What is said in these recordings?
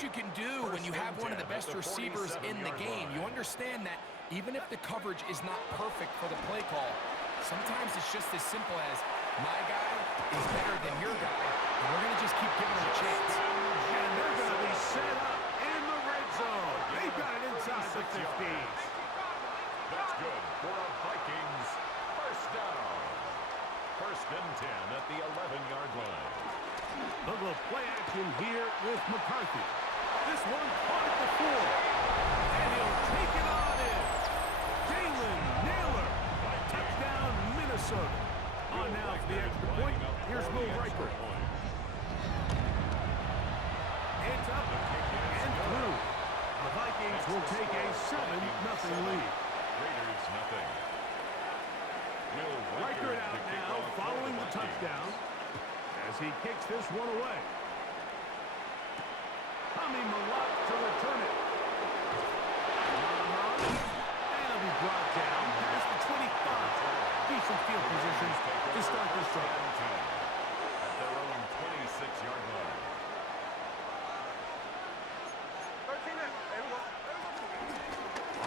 what you can do when you have one of the best receivers in the game. You understand that even if the coverage is not perfect for the play call, sometimes it's just as simple as my guy is better than your guy, and we're going to just keep giving him a chance. And they're going to be set up in the red zone. They've got it inside the 50. That's good for a Vikings first down. First and 10 at the 11-yard line. A little play action here with McCarthy. This one caught at the 4. And he'll take it on in. Jalen Naylor. Touchdown, Minnesota. On now for the extra point. Here's Will Riker. It's up and through. The Vikings will take a 7-0 lead. Raiders nothing. Will Riker out now following the touchdown as he kicks this one away. Tommy Malott to return it. And it'll be brought down past the 25. Decent field position to start this drive. At their own 26-yard line.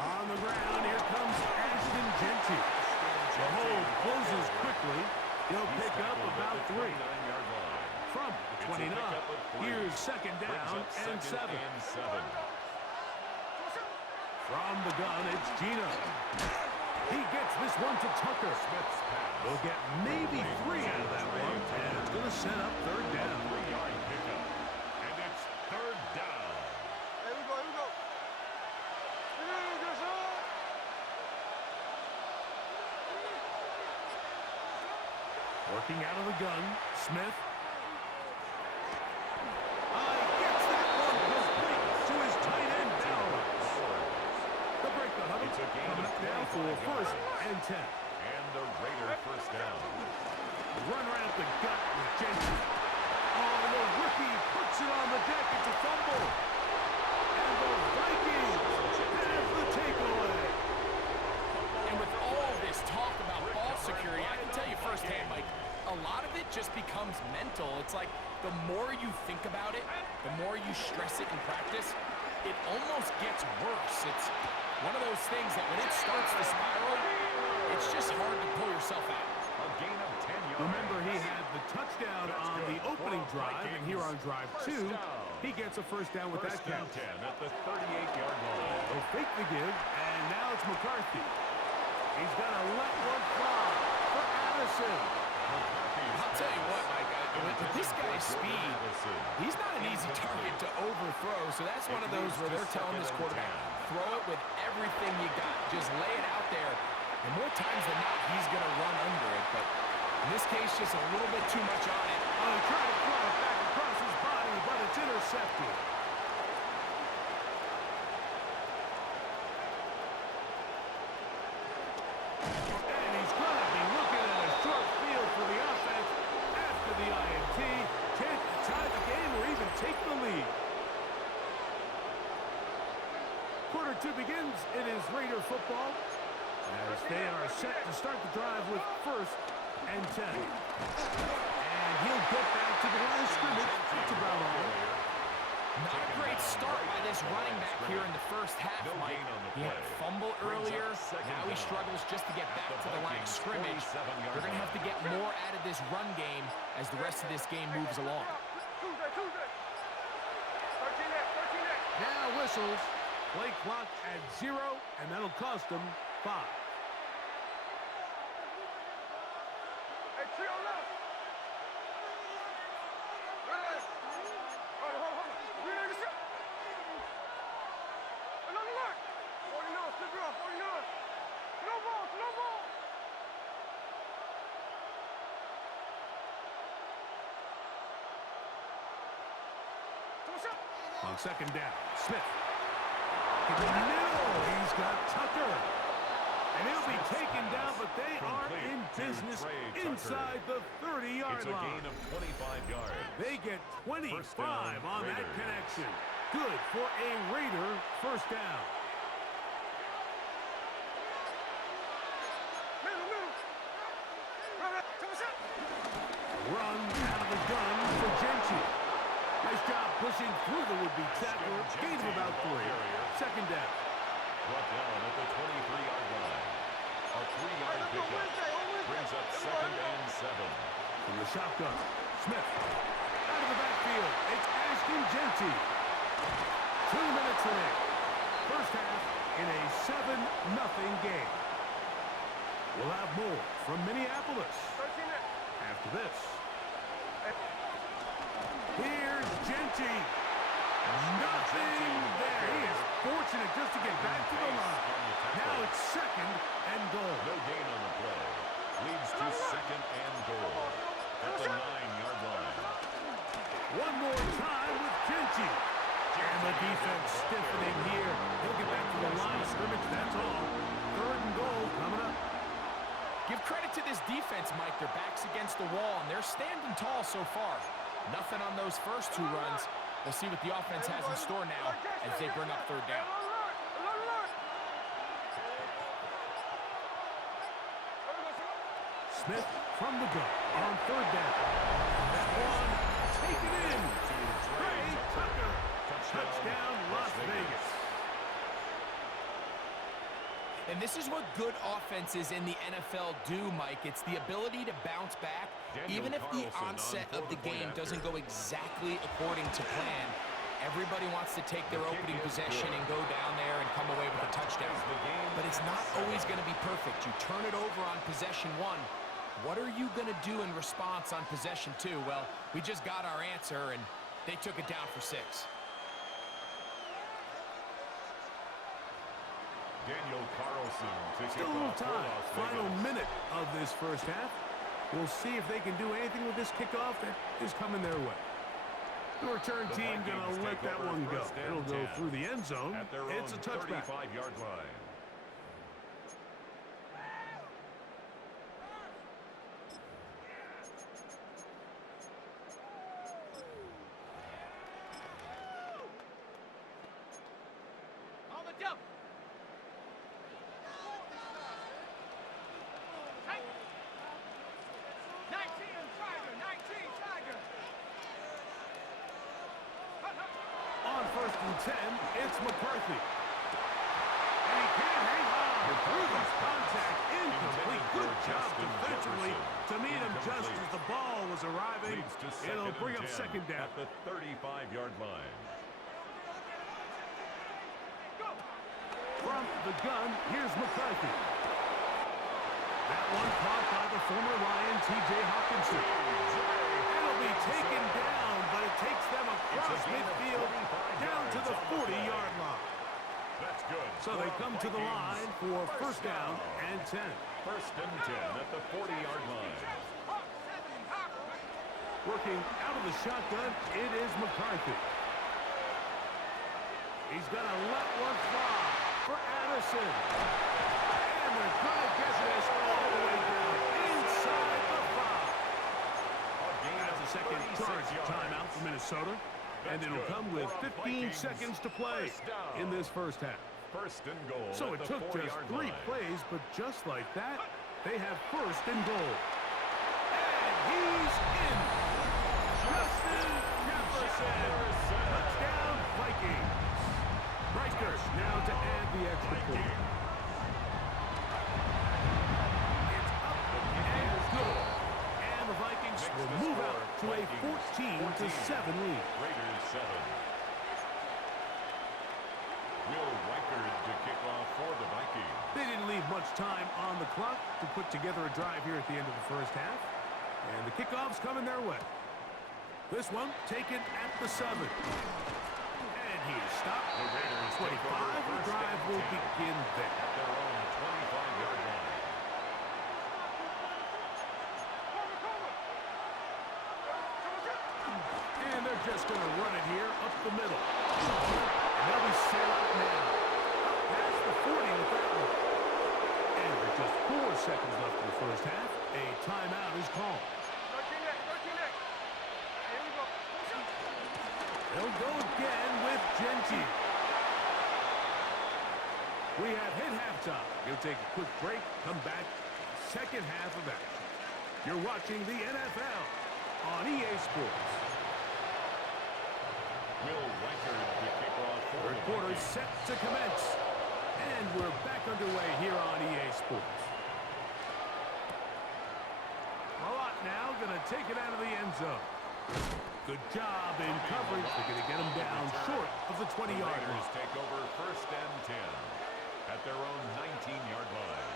On the ground, here comes Ashton Genty. The hold closes quickly. He'll pick up about 3. From the 29, here's second down and 7. From the gun, it's Gino. He gets this one to Tucker. He'll get maybe 3 out of that one, and it's going to set up third down. 3-yard pickup, and it's third down. Here we go, here we go. Working out of the gun, Smith. Gets that one complete to his tight end, Bowers. The break the huddle. Coming up now for first and 10. And the Raider first down. Run around the gut with Jensen. Oh, the rookie puts it on the deck. It's a fumble. And the Vikings have the takeaway. And with all this talk about ball security, I can tell you firsthand, Mike, a lot of it just becomes mental. It's like the more you think about it, the more you stress it in practice, it almost gets worse. It's one of those things that when it starts to spiral, it's just hard to pull yourself out. A gain of 10 yards. Remember, he had the touchdown on the opening drive, and here on drive 2, he gets a first down with that count. 10 at the 38-yard line. They'll fake the give, and now it's McCarthy. He's going to let one fly for Addison. I'll tell you what, Mike, with this guy's speed, he's not an easy target to overthrow, so that's one of those where they're telling this quarterback, throw it with everything you got. Just lay it out there, and more times than not, he's going to run under it, but in this case, just a little bit too much on it. He tried to throw it back across his body, but it's intercepted. And he's going to be looking at a short field for the offense after the INT. Chance to tie the game or even take the lead. Quarter 2 begins. It is Raider football as they are set to start the drive with first and 10. And he'll get back to the line of scrimmage. That's about all. Not a great start by this running back here in the first half, Mike. He had a fumble earlier. Now he struggles just to get back to the line of scrimmage. They're going to have to get more out of this run game as the rest of this game moves along. Now whistles. Play clock at 0, and that'll cost them 5. On second down, Smith. In the middle, he's got Tucker. And he'll be taken down, but they are in business inside the 30-yard line. It's a gain of 25 yards. They get 25 on that connection. Good for a Raider first down. Run out of the gun for Genty. Nice job Pushing through the would-be tackler. Gain of about 3. Second down. Brought down at the 23-yard line. A 3-yard pickup brings up 2nd and 7. From the shotgun, Smith. Out of the backfield, it's Ashton Jeanty. 2 minutes remaining. First half in a 7-0 game. We'll have more from Minneapolis after this. Here's Jeanty. Nothing there. He is fortunate just to get back to the line. Now it's 2nd and goal. No gain on the play. Leads to 2nd and goal at the 9-yard line. One more time with Jeanty. And the defense stiffening here. He'll get back to the line of scrimmage, that's all. 3rd and goal coming up. Give credit to this defense, Mike. Their back's against the wall, and they're standing tall so far. Nothing on those first 2 runs. We'll see what the offense has in store now as they bring up 3rd down. Smith from the gun on 3rd down. That one taken in. Trey Tucker. Touchdown, Las Vegas. And this is what good offenses in the NFL do, Mike. It's the ability to bounce back, even if the onset of the game doesn't go exactly according to plan. Everybody wants to take their opening possession and go down there and come away with a touchdown. But it's not always going to be perfect. You turn it over on possession 1. What are you going to do in response on possession 2? Well, we just got our answer, and they took it down for 6. Daniel Carlson to Still a kick little off for time. Las Final Vegas. minute of this first half. We'll see if they can do anything with this kickoff that is coming their way. The return team going to let that one go. It'll go through the end zone. At their It's a own touchback. 35-yard line. On the jump. Hey. 19 Tiger, 19 Tiger. On 1st and 10, it's McCarthy. And he can't hang on through this contact. Incomplete. Good job defensively to meet him just as the ball was arriving. Leads to It'll 2nd bring and up 10 2nd down. at the 35-yard line. From the gun, here's McCarthy. That one caught by the former Lion, T.J. Hawkinson. It'll be taken down, but it takes them across midfield down to the 40-yard line. That's good. So they come to the line for 1st down and 10. 1st and 10 at the 40-yard line. Working out of the shotgun, it is McCarthy. He's going to let one fly for Addison. And they're going to get this all the way down inside the 5. That's a second charge timeout for Minnesota. And it'll come with 15 seconds to play in this first half. 1st and goal. So it took just 3 plays, but just like that, they have 1st and goal. And he's in. Justin Jefferson. Touchdown, Vikings. Riker now to add the extra point. It's up and good. And the Vikings will move out to a 14-7 lead. Raiders 7. Will Riker to kick off for the Vikings. They didn't leave much time on the clock to put together a drive here at the end of the first half. And the kickoff's coming their way. This one taken at the 7. And he is stopped. The Raiders 25. The drive will begin there. At their own 25-yard line. And they're just going to run it here up the middle. And they'll be set up now. Up past the 40 with that one. And with just 4 seconds left in the first half, a timeout is called. They'll go again with Jeanty. We have hit halftime. You'll take a quick break, come back, second half of action. You're watching the NFL on EA Sports. Will Reichard to kick off for Third the quarter Vikings. set to commence. And we're back underway here on EA Sports. Malott now going to take it out of the end zone. Good job in coverage. They're going to get him down short of the 20-yard line. Raiders take over 1st and 10 at their own 19-yard line.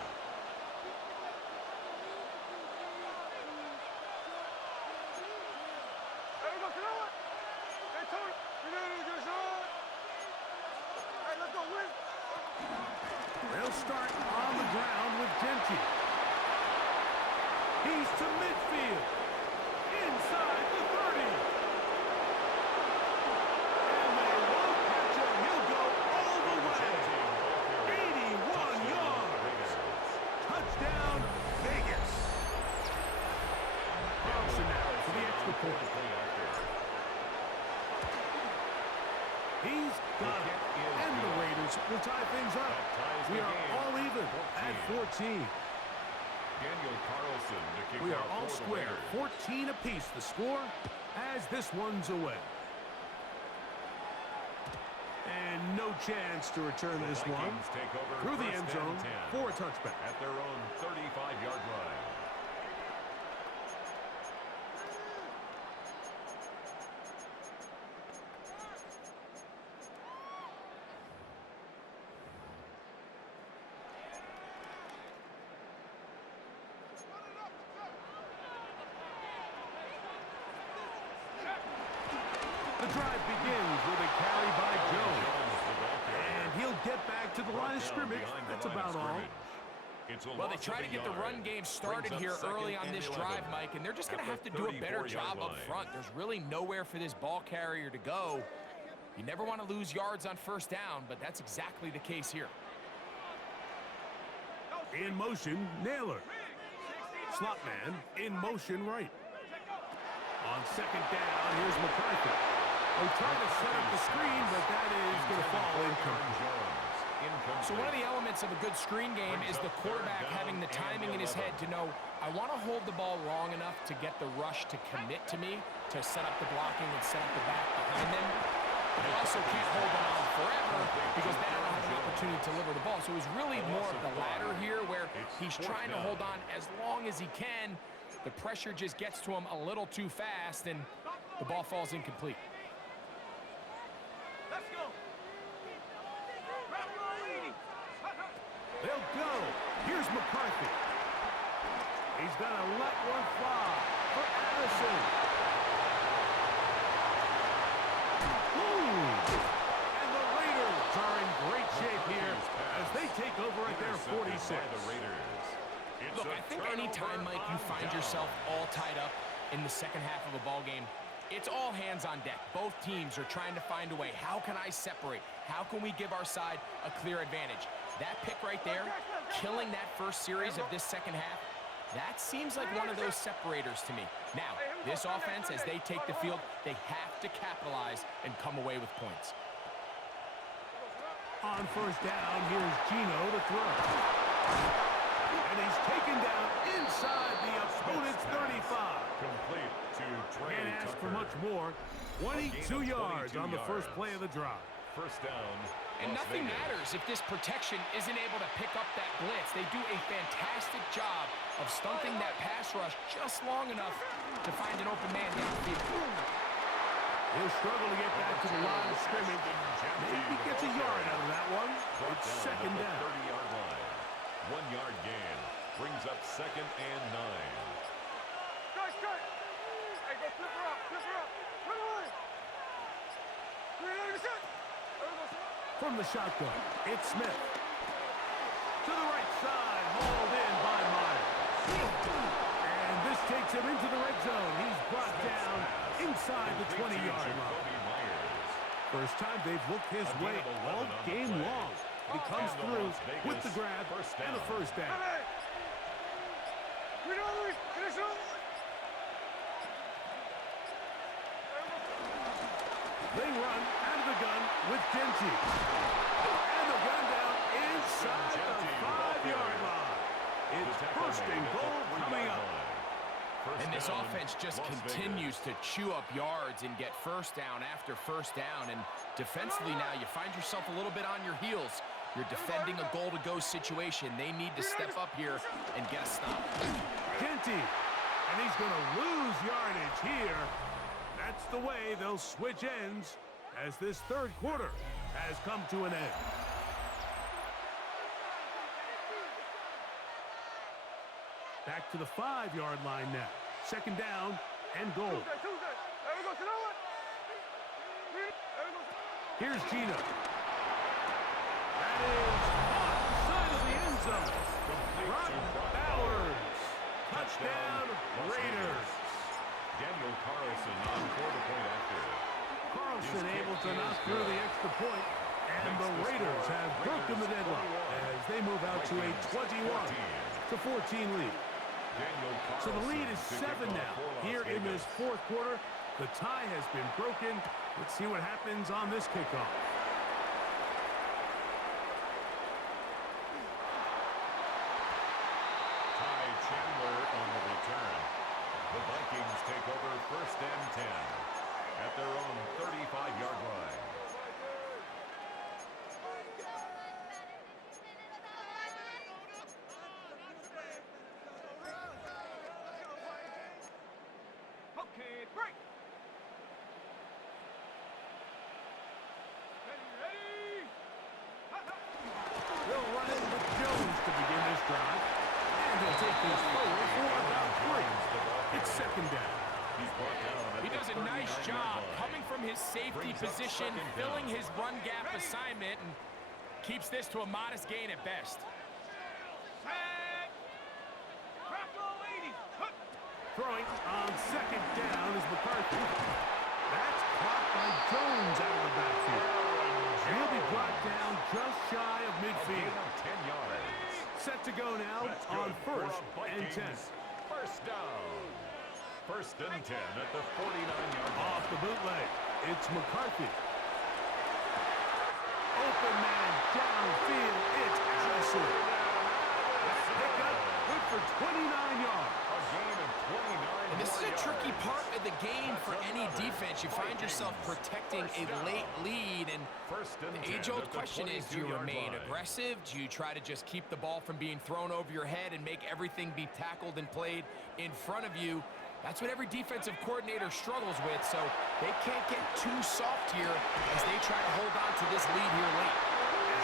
They'll start on the ground with Genty. He's to midfield. Inside the 30. And they won't catch him. He'll go all the way. 81 yards. Touchdown, Vegas. Carlson now for the extra point. He's got it. And the Raiders will tie things up. We are all even at 14. Daniel Carlson to kick We are off all for the square. Raiders. 14 apiece the score as this one's away. And no chance to return this one. Vikings take over Through the 1st end and zone 10 for a touchback. at their own 35-yard line. The drive begins with a carry by Jones. And he'll get back to the line of scrimmage. That's about all. Well, they try to get the run game started here early on this drive, Mike, and they're just going to have to do a better job up front. There's really nowhere for this ball carrier to go. You never want to lose yards on 1st down, but that's exactly the case here. In motion, Naylor. Slot man in motion right. On 2nd down, here's McCarthy. They're trying to set up the screen, but that is going to fall incomplete. So one of the elements of a good screen game is the quarterback having the timing in his head to know, I want to hold the ball long enough to get the rush to commit to me, to set up the blocking and set up the back behind them. But I also can't hold it on forever because then I don't have an opportunity to deliver the ball. So it was really more of the latter here where he's trying to hold on as long as he can. The pressure just gets to him a little too fast, and the ball falls incomplete. Let's go. They'll go. Here's McCarthy. He's going to let one fly for Addison. And the Raiders are in great shape here as they take over at their 46. Look, I think any time, Mike, you find yourself all tied up in the second half of a ball game, it's all hands on deck. Both teams are trying to find a way. How can I separate? How can we give our side a clear advantage? That pick right there, killing that first series of this second half, that seems like one of those separators to me. Now, this offense, as they take the field, they have to capitalize and come away with points. On 1st down, here's Gino to throw. And he's taken down inside the opponent's 35. Complete to Trey Can't ask for Tucker. much more. 22 yards on the first play of the drive. 1st down. And Las nothing Vegas. matters if this protection isn't able to pick up that blitz. They do a fantastic job of stunting that pass rush just long enough to find an open man downfield. He'll struggle to get back to the line of scrimmage. Maybe gets a yard out of that one. It's 2nd down. 30-yard line. 1-yard gain brings up 2nd and 9. Hey, go flip her up. Flip her up. Flip her up. From the shotgun, it's Smith. To the right side, hauled in by Myers. And this takes him into the red zone. He's brought down inside the 20-yard line. First time they've looked his way all game long. He comes through with the grab and a 1st down. They run out of the gun with Genty. And the run down inside the 5-yard line. It's 1st and goal coming up. first And this down, offense just Las continues Vegas. to chew up yards and get first down after first down. And defensively now, you find yourself a little bit on your heels. You're defending a goal-to-go situation. They need to step up here and get a stop. Genty, and he's going to lose yardage here. That's the way they'll switch ends as this third quarter has come to an end. Back to the 5-yard line now. Second down and goal. Tuesday. There we go. Sit down. Here's Gino. That is caught side of the end zone. Brock Bowers. Touchdown, Raiders. Daniel Carlson on for the point after. Carlson able to knock through the extra point, and the Raiders have broken the deadlock as they move out to a 21-14 lead. So the lead is 7 now here in this fourth quarter. The tie has been broken. Let's see what happens on this kickoff. Ty Chandler on the return. The Vikings take over first and 10 at their own 35-yard line. Okay, break. Ready. They'll run it with Jones to begin this drive. And he'll take this forward for about 3. It's second down. He's brought down at He the does a nice 39-yard job line. coming from his safety Brings up position, second down. filling his run gap assignment, and keeps this to a modest gain at best. Set. Crack all 80. Hup. Throwing on second down is McCarthy. That's caught by Jones out of the backfield. And he'll be brought down just shy of A gain midfield. of 10 yards. Set to go now That's on good for first the and 10. Vikings. First down. First and 10 at the 49-yard line. Off the bootleg, it's McCarthy. Open man downfield, it's Allison. That pickup, good for 29 yards. A gain of 29 And this is a more tricky yards. part of the game for any defense. You find yourself protecting a late lead, and First and the 10 age-old at the question is, do you 22-yard remain line. aggressive? Do you try to just keep the ball from being thrown over your head and make everything be tackled and played in front of you? That's what every defensive coordinator struggles with, so they can't get too soft here as they try to hold on to this lead here late.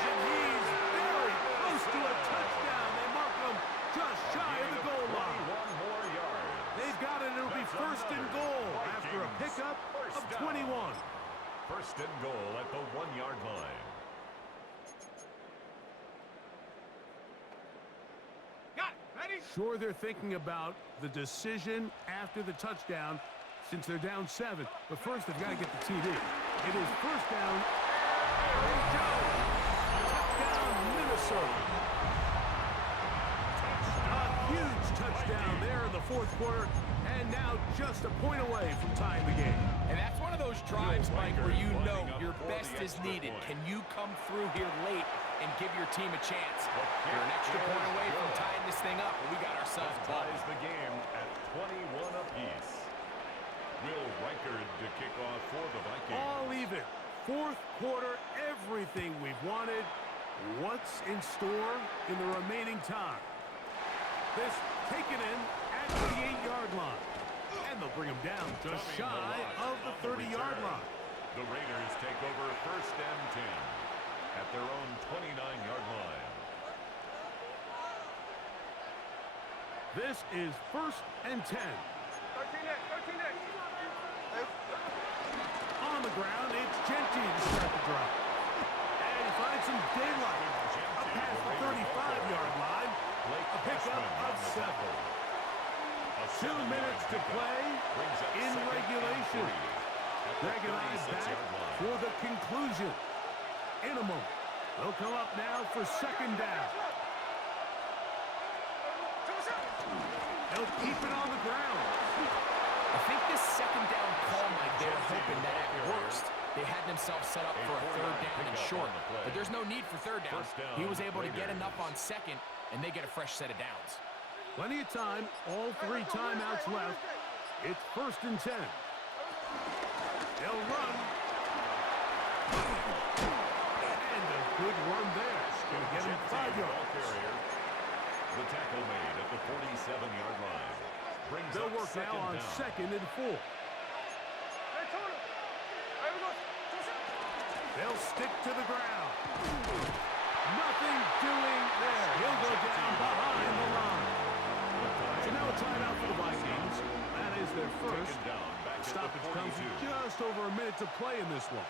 And he's very close to a touchdown. They mark him just shy of the goal line. 21 more yards. They've got it. It'll be first and goal after a pickup of 21. First and goal at the 1-yard line. Got it. Ready. Sure, they're thinking about the decision after the touchdown since they're down 7. But first, they've got to get the TD. It is first down. Aaron Jones. Touchdown, Minnesota. A huge touchdown there in the fourth quarter. And now just a point away from tying the game. And that's one of those drives, Mike, where you know your best is needed. Can you come through here late and give your team a chance? You're an extra point away from tying this thing up, and we got ourselves a ball. Ties the game at 21 apiece. Will Reichard to kick off for the Vikings. All even. Fourth quarter, everything we've wanted. What's in store in the remaining time? This taken in at the 8-yard line. And they'll bring him down just shy of the 30-yard line. The Raiders take over first and 10 at their own 29-yard line. This is first and 10. 13 next. 13 next. On the ground, it's Genty to start the drive. And he finds some daylight up past the 35-yard line. A pickup of 7. 2 minutes to play in regulation. Greg and I back for the conclusion. In a moment, they'll come up now for second down. They'll keep it on the ground. I think this second down call, Mike, they were hoping that at worst they had themselves set up for a third down and short. But there's no need for third down. He was able to get enough on second, and they get a fresh set of downs. Plenty of time. All 3 timeouts left. It's 1st and 10. They'll run. And a good run there. Going to get him 5 yards. The tackle made at the 47-yard line. Brings They'll up work now on down. 2nd and 4. They'll stick to the ground. Nothing doing there. He'll go down behind the line. So now a timeout for the Vikings. That is their first. The stoppage comes with just over a minute to play in this one.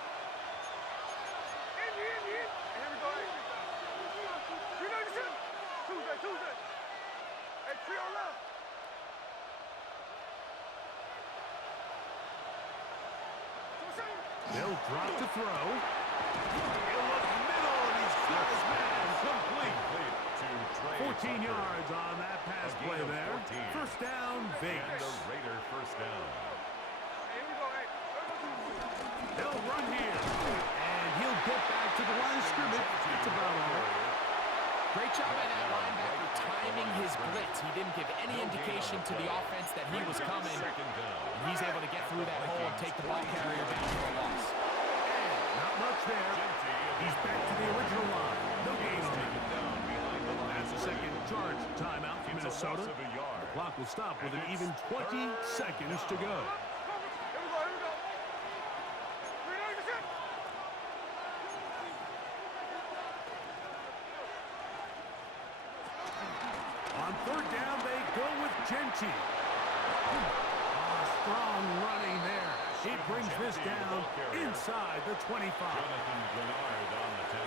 They'll drop to throw. He'll look middle, and he's got his man complete. 14 yards on that pass play there. 1st down, Vegas. And the Raider 1st down. They'll run here. And he'll get back to the line of scrimmage. That's about all. Great job by that linebacker timing his blitz. He didn't give any indication to the offense that he was coming. And he's able to get through that hole and take the ball carrier down for a loss. Not much there. He's back to the original line. No gain on him. That's the second charge timeout for Minnesota. The clock will stop with an even 20 seconds to go. On 3rd down, they go with Genty. Strong running there. He brings this down inside the 25.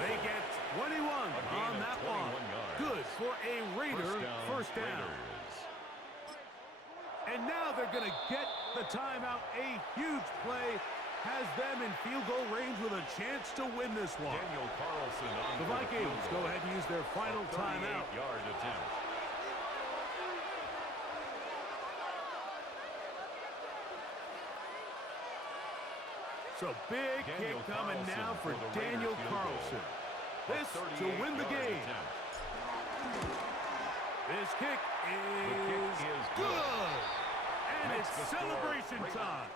They get 21 on that one. Good for a Raider 1st down. And now they're going to get the timeout. A huge play has them in field goal range with a chance to win this one. The Vikings go ahead and use their final timeout. 38-yard attempt. So big kick coming now for Daniel Carlson. This to win the game. This kick is good. And it's celebration time.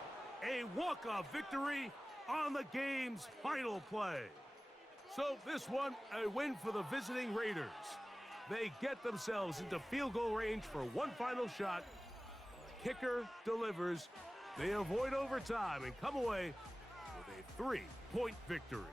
A walk-off victory on the game's final play. So this one, a win for the visiting Raiders. They get themselves into field goal range for one final shot. Kicker delivers. They avoid overtime and come away with a 3-point victory.